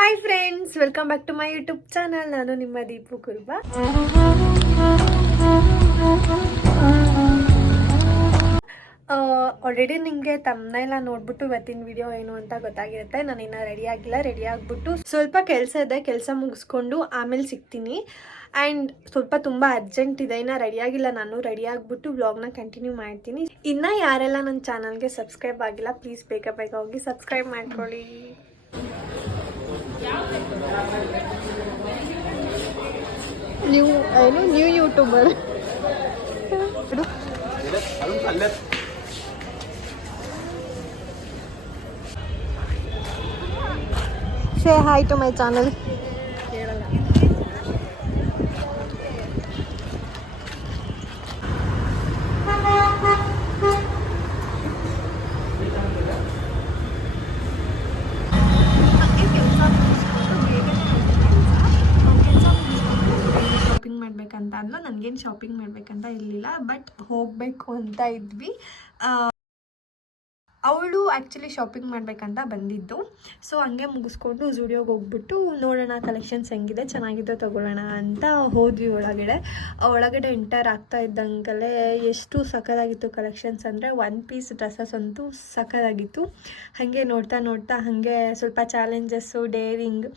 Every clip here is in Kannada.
Hi friends, welcome back to my YouTube channel. ನಾನು ನಿಮ್ಮ ದೀಪು ಕುರ್ಬಾ. ಆಲ್ರೆಡಿ ನಿಮಗೆ ತಮ್ಮನೆಲ್ಲ ನೋಡ್ಬಿಟ್ಟು ಇವತ್ತಿನ ವಿಡಿಯೋ ಏನು ಅಂತ ಗೊತ್ತಾಗಿರುತ್ತೆ. ನಾನು ಇನ್ನೂ ರೆಡಿ ಆಗಿಬಿಟ್ಟು ಸ್ವಲ್ಪ ಕೆಲಸ ಇದೆ, ಕೆಲಸ ಮುಗಿಸ್ಕೊಂಡು ಆಮೇಲೆ ಸಿಗ್ತೀನಿ. ಆ್ಯಂಡ್ ಸ್ವಲ್ಪ ತುಂಬ ಅರ್ಜೆಂಟ್ ಇದೆ, ಇನ್ನೂ ರೆಡಿಯಾಗಿಲ್ಲ. ನಾನು ರೆಡಿ ಆಗಿಬಿಟ್ಟು ವ್ಲಾಗ್ನ ಕಂಟಿನ್ಯೂ ಮಾಡ್ತೀನಿ. ಇನ್ನು ಯಾರೆಲ್ಲ ನನ್ನ ಚಾನಲ್ಗೆ ಸಬ್ಸ್ಕ್ರೈಬ್ ಆಗಿಲ್ಲ, ಪ್ಲೀಸ್ ಬೇಗ ಹೋಗಿ ಸಬ್ಸ್ಕ್ರೈಬ್ ಮಾಡ್ಕೊಳ್ಳಿ. New YouTuber. Say hi to my channel. Shopping ಮಾಡ್ಬೇಕಂತ ಅಂದ್ಲು. ನನಗೇನು ಶಾಪಿಂಗ್ ಮಾಡ್ಬೇಕಂತ ಇರಲಿಲ್ಲ, ಬಟ್ ಹೋಗಬೇಕು ಅಂತ ಇದ್ವಿ. ಅವಳು ಆ್ಯಕ್ಚುಲಿ ಶಾಪಿಂಗ್ ಮಾಡಬೇಕಂತ ಬಂದಿದ್ದು. ಸೊ ಹಂಗೆ ಮುಗಿಸ್ಕೊಂಡು ಝುಡಿಯೋಗೆ ಹೋಗ್ಬಿಟ್ಟು ನೋಡೋಣ ಕಲೆಕ್ಷನ್ಸ್ ಹೆಂಗಿದೆ, ಚೆನ್ನಾಗಿದೆ ತೊಗೊಳ್ಳೋಣ ಅಂತ ಹೋದ್ವಿ. ಒಳಗಡೆ ಎಂಟರ್ ಆಗ್ತಾ ಇದ್ದಂಗಲೇ ಎಷ್ಟು ಸಖತ್ತಾಗಿತ್ತು ಕಲೆಕ್ಷನ್ಸ್ ಅಂದರೆ, ಒನ್ ಪೀಸ್ ಡ್ರೆಸ್ಸಸ್ ಅಂತೂ ಸಖತ್ತಾಗಿತ್ತು. ಹಾಗೆ ನೋಡ್ತಾ ಹಾಗೆ ಸ್ವಲ್ಪ ಚಾಲೆಂಜಸ್ಸು, ಡೇರಿಂಗ್,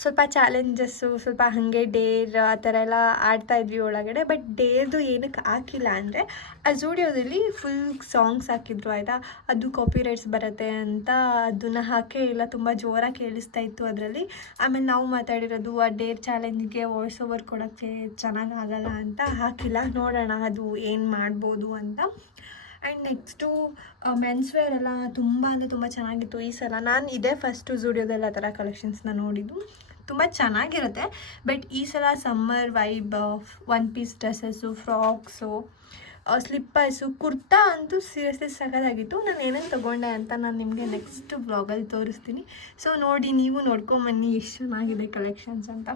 ಸ್ವಲ್ಪ ಹಾಗೆ ಡೇರ್ ಆ ಥರ ಎಲ್ಲ ಆಡ್ತಾಯಿದ್ವಿ ಒಳಗಡೆ. ಬಟ್ ಡೇರ್ದು ಏನಕ್ಕೆ ಹಾಕಿಲ್ಲ ಅಂದರೆ, ಆ ಝೂಡಿಯೋದಲ್ಲಿ ಫುಲ್ ಸಾಂಗ್ಸ್ ಹಾಕಿದ್ರು ಆಯಿತಾ. ಅದು ಕಾಪಿ ರೈಟ್ಸ್ ಬರುತ್ತೆ ಅಂತ ಅದನ್ನು ಹಾಕೇ ಇಲ್ಲ, ತುಂಬ ಜೋರಾಗಿ ಕೇಳಿಸ್ತಾ ಇತ್ತು ಅದರಲ್ಲಿ. ಆಮೇಲೆ ನಾವು ಮಾತಾಡಿರೋದು ಆ ಡೇರ್ ಚಾಲೆಂಜ್ಗೆ ವಾಯ್ಸ್ ಓವರ್ ಕೊಡೋಕ್ಕೆ ಚೆನ್ನಾಗಾಗಲ್ಲ ಅಂತ ಹಾಕಿಲ್ಲ. ನೋಡೋಣ ಅದು ಏನು ಮಾಡ್ಬೋದು ಅಂತ. ಆ್ಯಂಡ್ ನೆಕ್ಸ್ಟು ಮೆನ್ಸ್ ವೇರ್ ಎಲ್ಲ ತುಂಬ ಚೆನ್ನಾಗಿತ್ತು ಈ ಸಲ. ನಾನು ಇದೇ ಫಸ್ಟು ಝೂಡಿಯೋದಲ್ಲಿ ಆ ಥರ ಕಲೆಕ್ಷನ್ಸ್ನ ನೋಡಿದ್ದು. ತುಂಬ ಚೆನ್ನಾಗಿರುತ್ತೆ. ಬಟ್ ಈ ಸಲ summer vibe, one piece dresses, frocks, slippers, kurta ಅಂತೂ ಸೀರಿಯಸ್ಲಿ ಸಖತ್ತಾಗಿತ್ತು. ನಾನು ಏನೇನು ತೊಗೊಂಡೆ ಅಂತ ನಾನು ನಿಮಗೆ ನೆಕ್ಸ್ಟ್ ಬ್ಲಾಗಲ್ಲಿ ತೋರಿಸ್ತೀನಿ. ಸೊ ನೋಡಿ, ನೀವು ನೋಡ್ಕೊಂಬನ್ನಿ ಎಷ್ಟು ಚೆನ್ನಾಗಿದೆ ಕಲೆಕ್ಷನ್ಸ್ ಅಂತ.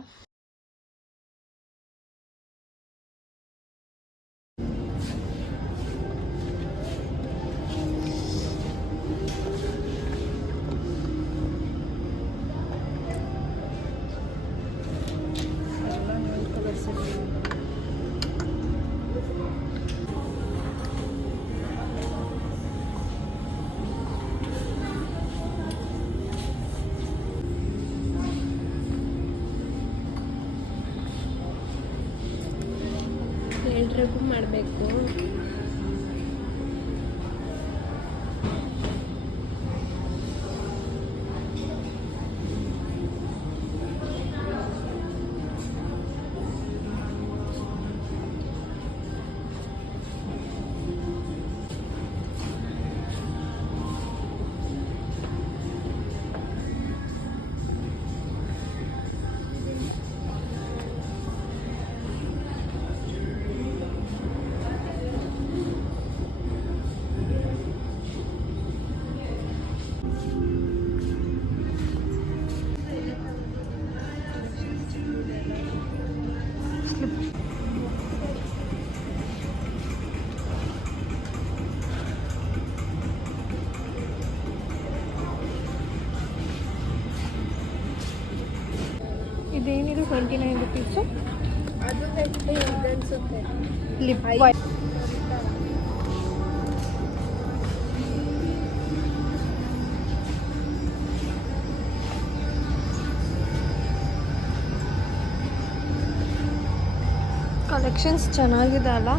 ಎಲ್ರಿಗೂ ಮಾಡಬೇಕು. ಇದೇನಿದು 29 ರುಪೀಸು. ಅದು ಅನಿಸುತ್ತೆ ಲಿಪ್ ಬಾಯ್. ಕಲೆಕ್ಷನ್ಸ್ ಚೆನ್ನಾಗಿದೆ ಅಲ್ಲ.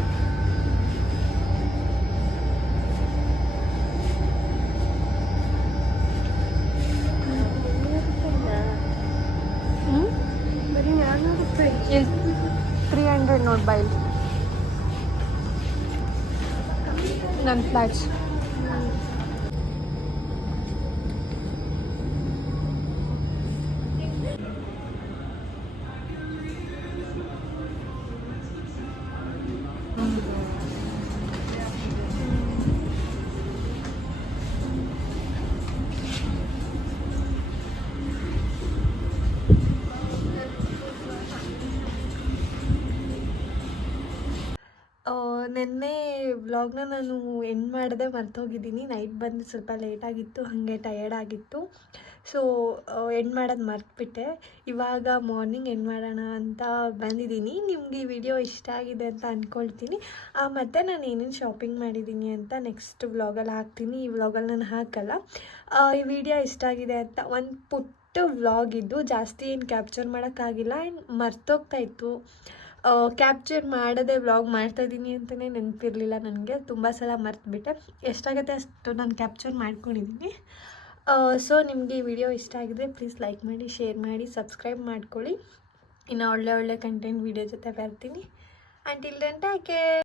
ಇಲ್ಲಿ 300 ನೋಟ್ ಬೈಲ್ ನನ್ನ ಫ್ಲಾಟ್ಸ್. ನೆನ್ನೆ ವ್ಲಾಗ್ನ ನಾನು ಎಂಡ್ ಮಾಡದೆ ಮರ್ತೋಗಿದ್ದೀನಿ. ನೈಟ್ ಬಂದು ಸ್ವಲ್ಪ ಲೇಟಾಗಿತ್ತು, ಹಾಗೆ ಟಯರ್ಡ್ ಆಗಿತ್ತು. ಸೊ ಎಂಡ್ ಮಾಡೋದು ಮರ್ತುಬಿಟ್ಟೆ. ಇವಾಗ ಮಾರ್ನಿಂಗ್ ಎಂಡ್ ಮಾಡೋಣ ಅಂತ ಬಂದಿದ್ದೀನಿ. ನಿಮ್ಗೆ ಈ ವಿಡಿಯೋ ಇಷ್ಟ ಆಗಿದೆ ಅಂತ ಅಂದ್ಕೊಳ್ತೀನಿ. ಮತ್ತು ನಾನು ಏನೇನು ಶಾಪಿಂಗ್ ಮಾಡಿದ್ದೀನಿ ಅಂತ ನೆಕ್ಸ್ಟ್ ವ್ಲಾಗಲ್ಲಿ ಹಾಕ್ತೀನಿ. ಈ ವ್ಲಾಗಲ್ಲಿ ನಾನು ಹಾಕಲ್ಲ. ಈ ವಿಡಿಯೋ ಇಷ್ಟ ಆಗಿದೆ ಅಂತ ಒಂದು ಪುಟ್ಟ ವ್ಲಾಗ್ ಇದ್ದು, ಜಾಸ್ತಿ ಏನು ಕ್ಯಾಪ್ಚರ್ ಮಾಡೋಕ್ಕಾಗಿಲ್ಲ. ಆ್ಯಂಡ್ ಮರ್ತೋಗ್ತಾಯಿತ್ತು, ಕ್ಯಾಪ್ಚರ್ ಮಾಡದೆ ವ್ಲಾಗ್ ಮಾಡ್ತಾಯಿದ್ದೀನಿ ಅಂತಲೇ ನೆನಪಿರಲಿಲ್ಲ ನನಗೆ. ತುಂಬ ಸಲ ಮರ್ತುಬಿಟ್ಟೆ. ಎಷ್ಟಾಗುತ್ತೆ ಅಷ್ಟು ನಾನು ಕ್ಯಾಪ್ಚರ್ ಮಾಡ್ಕೊಂಡಿದ್ದೀನಿ. ಸೊ ನಿಮಗೆ ಈ ವಿಡಿಯೋ ಇಷ್ಟ ಆಗಿದ್ರೆ ಪ್ಲೀಸ್ ಲೈಕ್ ಮಾಡಿ, ಶೇರ್ ಮಾಡಿ, ಸಬ್ಸ್ಕ್ರೈಬ್ ಮಾಡ್ಕೊಳ್ಳಿ. ಇನ್ನು ಒಳ್ಳೆ ಕಂಟೆಂಟ್ ವಿಡಿಯೋ ಜೊತೆ ಬರ್ತೀನಿ. Until then take care.